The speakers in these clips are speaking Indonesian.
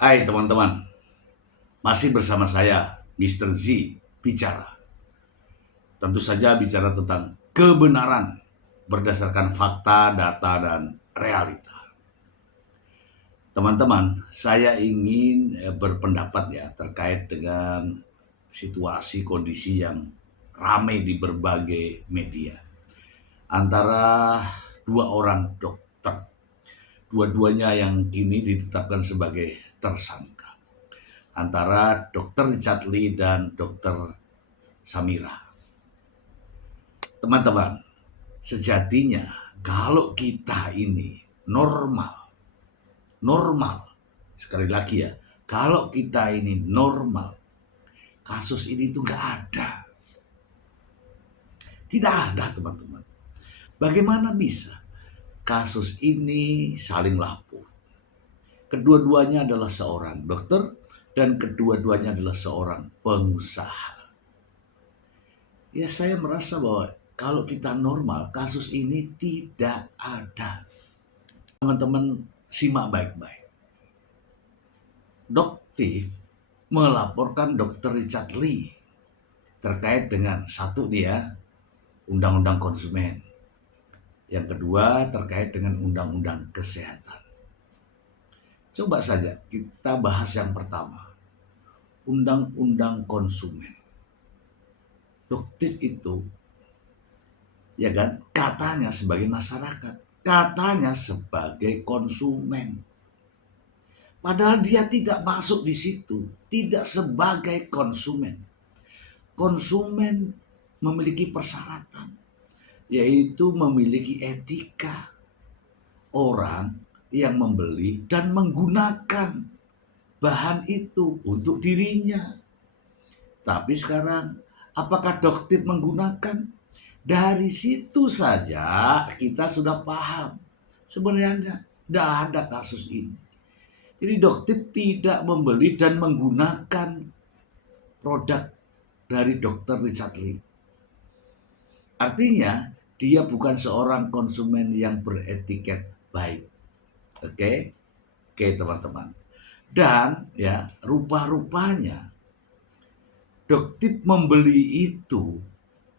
Hai teman-teman, masih bersama saya, Mr. Z, bicara. Tentu saja bicara tentang kebenaran berdasarkan fakta, data, dan realita. Teman-teman, saya ingin berpendapat ya terkait dengan situasi kondisi yang ramai di berbagai media. Antara dua orang dokter, dua-duanya yang kini ditetapkan sebagai tersangka. Antara Dr. Richard Lee dan Dr. Samira. Teman-teman, sejatinya kalau kita ini normal, sekali lagi ya, kalau kita ini normal, kasus ini tuh nggak ada. Tidak ada teman-teman. Bagaimana bisa kasus ini saling lapor? Kedua-duanya adalah seorang dokter dan kedua-duanya adalah seorang pengusaha. Ya saya merasa bahwa kalau kita normal, kasus ini tidak ada. Teman-teman simak baik-baik. Doktif melaporkan Dr. Richard Lee terkait dengan satu nih ya, undang-undang konsumen. Yang kedua terkait dengan undang-undang kesehatan. Coba saja kita bahas yang pertama, undang-undang konsumen. Doktif itu ya kan katanya sebagai masyarakat, katanya sebagai konsumen. Padahal dia tidak masuk di situ, tidak sebagai konsumen. Konsumen memiliki persyaratan, yaitu memiliki etika. Orang yang membeli dan menggunakan bahan itu untuk dirinya. Tapi sekarang, apakah dokter menggunakan? Dari situ saja kita sudah paham. Sebenarnya tidak ada kasus ini. Jadi dokter tidak membeli dan menggunakan produk dari Dr. Richard Lee. Artinya dia bukan seorang konsumen yang beretiket baik. Oke? Oke teman-teman. Dan ya rupa-rupanya dokter membeli itu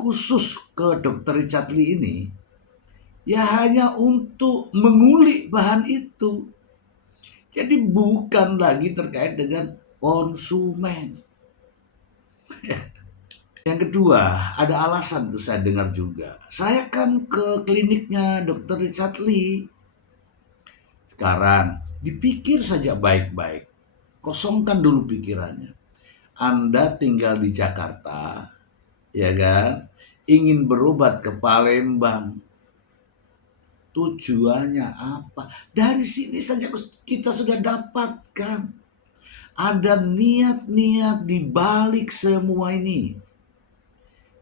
khusus ke Dr. Richard Lee ini ya hanya untuk mengulik bahan itu. Jadi bukan lagi terkait dengan konsumen. Yang kedua, ada alasan tuh saya dengar juga. Saya kan ke kliniknya Dr. Richard Lee. Sekarang dipikir saja baik-baik. Kosongkan dulu pikirannya. Anda tinggal di Jakarta, ya kan? Ingin berobat ke Palembang. Tujuannya apa? Dari sini saja kita sudah dapatkan. Ada niat-niat di balik semua ini.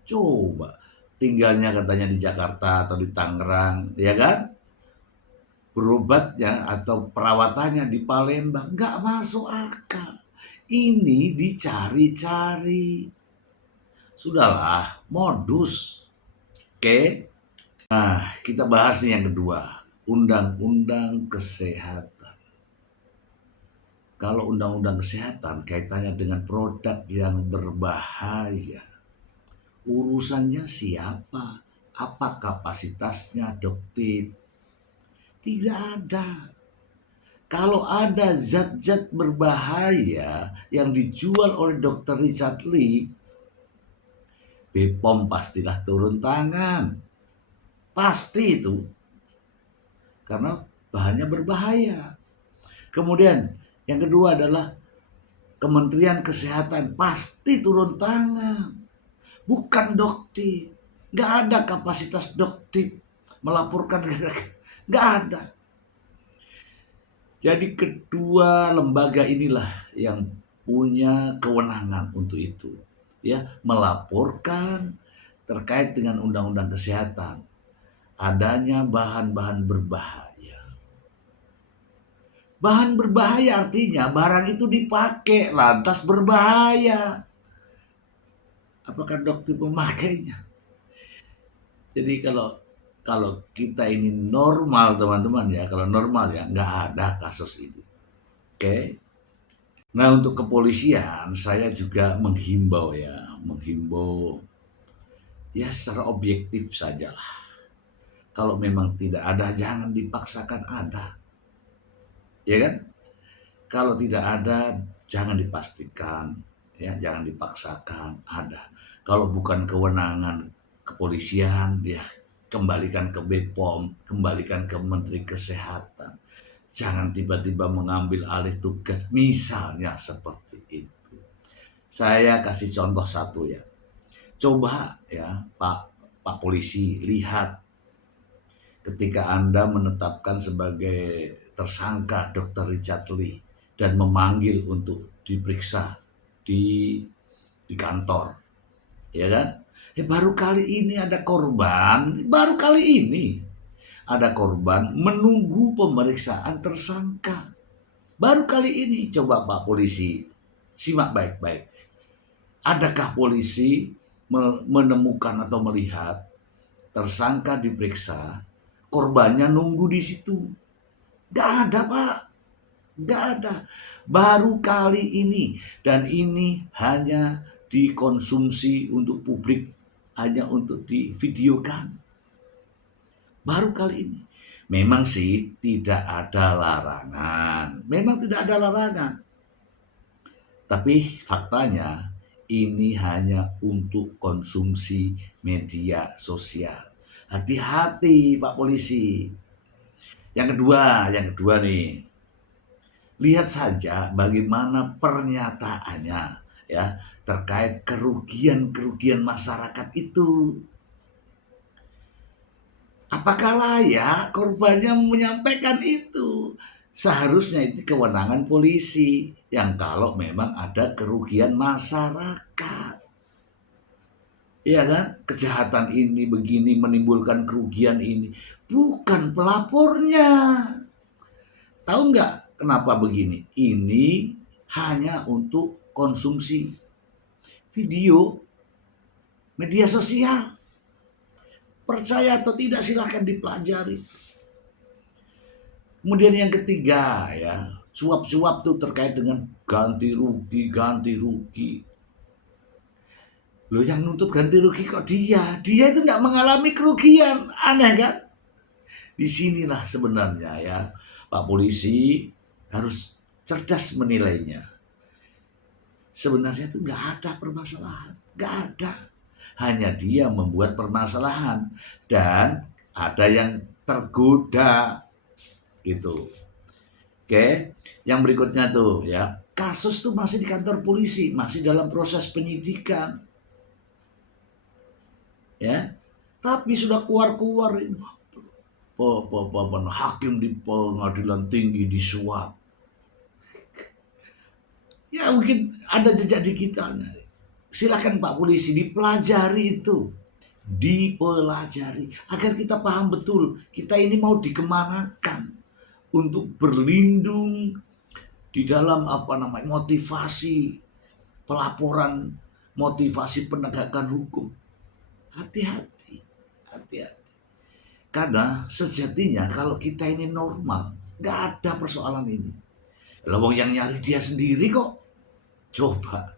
Coba tinggalnya katanya di Jakarta atau di Tangerang, ya kan? Berobatnya atau perawatannya di Palembang, nggak masuk akal. Ini dicari-cari. Sudahlah, modus. Oke? Nah, kita bahas nih yang kedua, undang-undang kesehatan. Kalau undang-undang kesehatan kaitannya dengan produk yang berbahaya, urusannya siapa? Apa kapasitasnya dokter? Tidak ada. Kalau ada zat-zat berbahaya yang dijual oleh Dr. Richard Lee, BPOM pastilah turun tangan. Pasti itu. Karena bahannya berbahaya. Kemudian yang kedua adalah Kementerian Kesehatan pasti turun tangan. Bukan dokter. Nggak ada kapasitas dokter melaporkan. Nggak ada. Jadi kedua lembaga inilah yang punya kewenangan untuk itu. Ya, melaporkan terkait dengan undang-undang kesehatan. Adanya bahan-bahan berbahaya. Bahan berbahaya artinya barang itu dipakai lantas berbahaya. Apakah dokter memakainya? Jadi kalau kita ini normal teman-teman ya, kalau normal ya nggak ada kasus ini. Oke. Nah, untuk kepolisian saya juga menghimbau ya secara objektif saja. Kalau memang tidak ada, jangan dipaksakan ada, ya kan? Kalau tidak ada, jangan dipastikan, ya, jangan dipaksakan ada. Kalau bukan kewenangan kepolisian, ya kembalikan ke BPOM, kembalikan ke Menteri Kesehatan. Jangan tiba-tiba mengambil alih tugas, misalnya seperti itu. Saya kasih contoh satu ya. Coba ya Pak Polisi, lihat ketika Anda menetapkan sebagai tersangka Dr. Richard Lee dan memanggil untuk diperiksa di kantor, ya kan? Baru kali ini ada korban, baru kali ini ada korban menunggu pemeriksaan tersangka. Baru kali ini, coba Pak Polisi, simak baik-baik. Adakah polisi menemukan atau melihat tersangka diperiksa, korbannya nunggu di situ? Gak ada, Pak. Gak ada. Baru kali ini. Dan ini hanya dikonsumsi untuk publik, hanya untuk divideokan. Baru kali ini. Memang sih tidak ada larangan. Memang tidak ada larangan. Tapi faktanya ini hanya untuk konsumsi media sosial. Hati-hati Pak Polisi. Yang kedua nih, lihat saja bagaimana pernyataannya ya terkait kerugian-kerugian masyarakat itu. Apakah layak korbannya menyampaikan itu? Seharusnya itu kewenangan polisi yang kalau memang ada kerugian masyarakat. Ya kan? Kejahatan ini begini menimbulkan kerugian ini. Bukan pelapornya. Tahu nggak kenapa begini? Ini hanya untuk konsumsi video media sosial. Percaya atau tidak silahkan dipelajari. Kemudian yang ketiga ya, suap-suap tuh terkait dengan ganti rugi. Loh yang nuntut ganti rugi kok dia itu nggak mengalami kerugian, aneh kan? Disinilah sebenarnya ya Pak Polisi harus cerdas menilainya. Sebenarnya itu nggak ada permasalahan, nggak ada. Hanya dia membuat permasalahan dan ada yang tergoda gitu. Oke, yang berikutnya tuh ya, kasus tuh masih di kantor polisi, masih dalam proses penyidikan. Ya. Tapi sudah keluar hakim di pengadilan tinggi disuap. Ya mungkin ada jejak digitalnya. Silakan Pak Polisi dipelajari itu. Dipelajari agar kita paham betul kita ini mau dikemanakan untuk berlindung di dalam motivasi pelaporan, motivasi penegakan hukum. Hati-hati. Karena sejatinya kalau kita ini normal, nggak ada persoalan ini. Lawang yang nyari dia sendiri kok. Coba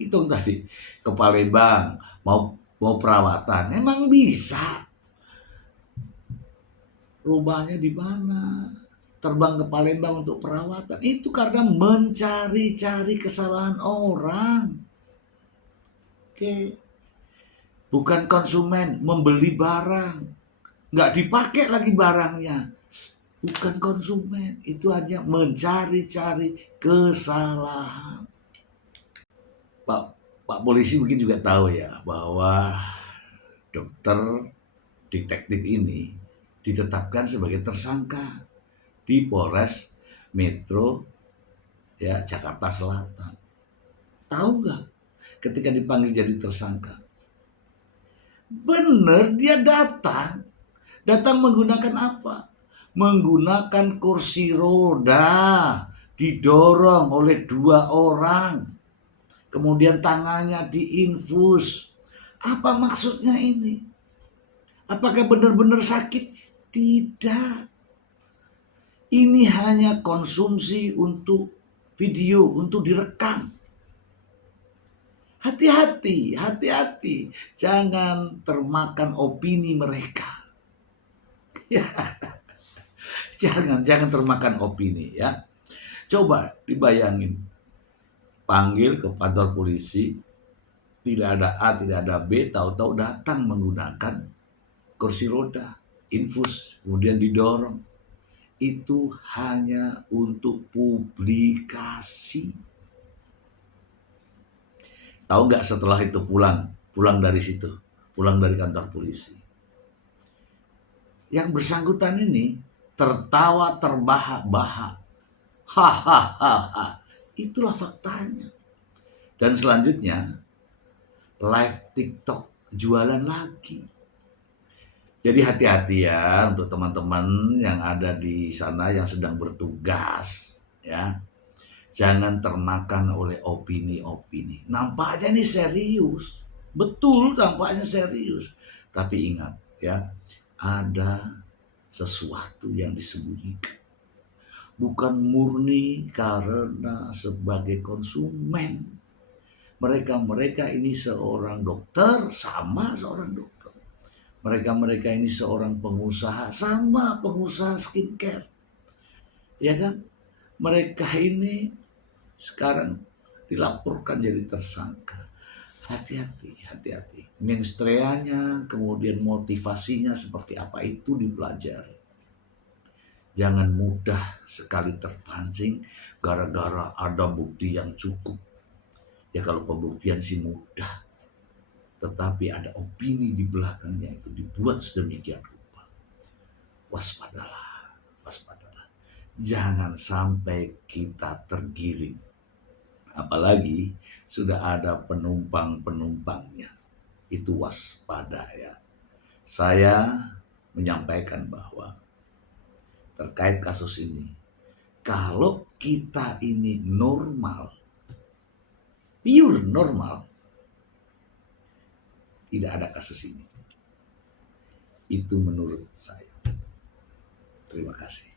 hitung tadi ke Palembang mau perawatan, emang bisa. Rumahnya di mana? Terbang ke Palembang untuk perawatan. Itu karena mencari-cari kesalahan orang. Oke. Bukan konsumen membeli barang. Nggak dipakai lagi barangnya. Bukan konsumen. Itu hanya mencari-cari kesalahan. Pak Polisi mungkin juga tahu ya bahwa dokter detektif ini ditetapkan sebagai tersangka di Polres Metro ya Jakarta Selatan. Tahu nggak ketika dipanggil jadi tersangka? Bener dia datang menggunakan apa? Menggunakan kursi roda, didorong oleh 2 orang. Kemudian tangannya diinfus. Apa maksudnya ini? Apakah benar-benar sakit? Tidak. Ini hanya konsumsi untuk video untuk direkam. Hati-hati, hati-hati. Jangan termakan opini mereka. Ya, jangan termakan opini ya. Coba dibayangin. Panggil ke kantor polisi, tidak ada A, tidak ada B, tahu-tahu datang menggunakan kursi roda, infus, kemudian didorong. Itu hanya untuk publikasi. Tahu nggak setelah itu pulang dari situ, pulang dari kantor polisi. Yang bersangkutan ini tertawa terbahak-bahak. Hahaha. Itulah faktanya. Dan selanjutnya live TikTok jualan lagi. Jadi hati-hati ya untuk teman-teman yang ada di sana yang sedang bertugas ya. Jangan termakan oleh opini-opini. Nampaknya ini serius. Betul tampaknya serius. Tapi ingat ya, ada sesuatu yang disembunyikan. Bukan murni karena sebagai konsumen. Mereka ini seorang dokter, sama seorang dokter. Mereka ini seorang pengusaha, sama pengusaha skincare. Ya kan? Mereka ini sekarang dilaporkan jadi tersangka. Hati-hati. Menstreanya, kemudian motivasinya seperti apa itu dipelajari. Jangan mudah sekali terpancing gara-gara ada bukti yang cukup. Ya kalau pembuktian sih mudah. Tetapi ada opini di belakangnya itu dibuat sedemikian rupa. Waspadalah. Jangan sampai kita tergiring. Apalagi sudah ada penumpang-penumpangnya. Itu waspada ya. Saya menyampaikan bahwa terkait kasus ini, kalau kita ini normal, pure normal, tidak ada kasus ini. Itu menurut saya. Terima kasih.